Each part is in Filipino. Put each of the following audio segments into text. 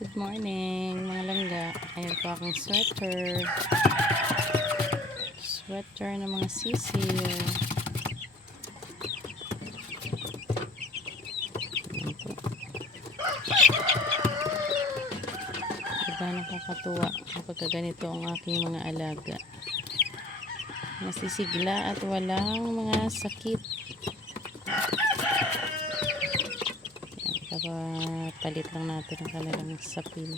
Good morning mga langga. Ayan po akong sweater. Sweater ng mga sisiyo. Ayan po. Diba nakakatuwa kapag ganito ang aking mga alaga. Masisigla at walang mga sakit. Ayan, palit lang natin ang kanilang sapin.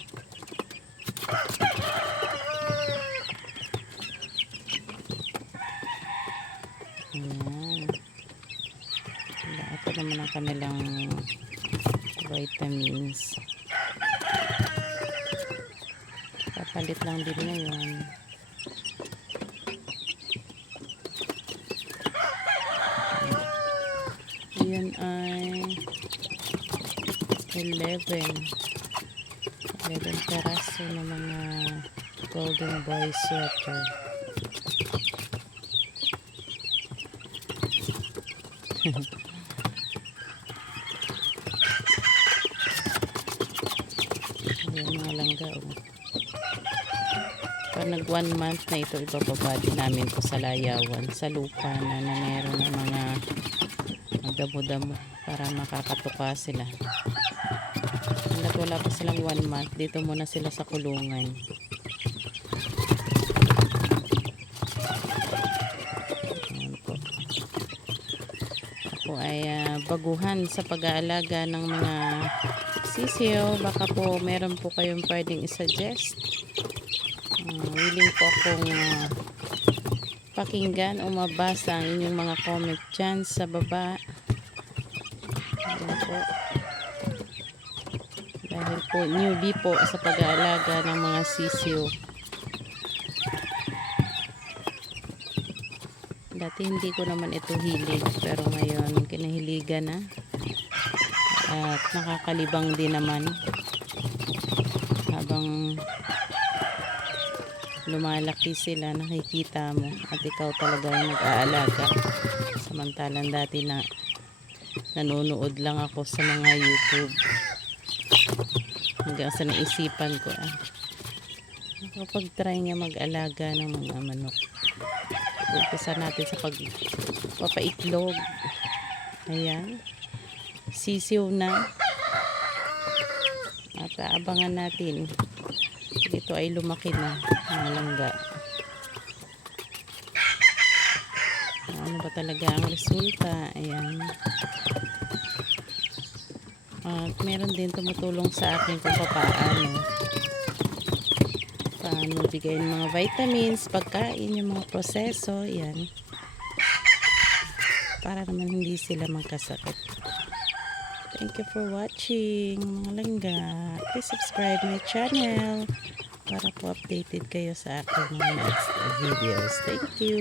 Ayan. Ito naman ang kanilang vitamins. Papalit lang din ngayon. Ayan ay 11 peraso ng mga golden boy sweater. Ayan mga langga, oh. Pag nag 1 month na ito, ibababa din namin po sa layawan, sa lupa na meron ng mga damo-damo para makakatuka sila. Hanggat wala pa silang 1 month, dito muna sila sa kulungan. Ayan po. Ako ay baguhan sa pag-aalaga ng mga sisiyo. Baka po meron po kayong pwedeng isuggest. Willing po akong pakinggan o mabasa ang inyong mga comment dyan sa baba. Ayan po. Dahil po newbie po sa pag-aalaga ng mga sisiyo. Dati hindi ko naman ito hilig, pero ngayon kinahiligan na. At nakakalibang din naman habang lumalaki sila, nakikita mo at ikaw talaga yung nag-aalaga, samantalang dati na nanonood lang ako sa mga YouTube hanggang sa naisipan ko kapag try nga mag-alaga ng mga manok. Umpisa natin sa pagpapaitlog. Ayan, sisiw na at aabangan natin ito ay lumaki na mga langga. Ano ba talaga ang resulta? Ayan. At meron din tumutulong sa akin kung paano bigay ng mga vitamins, pagkain, yung mga proseso. Ayan. Para naman hindi sila magkasakit. Thank you for watching mga langga. Please subscribe my channel para po updated kayo sa aking next videos. Thank you.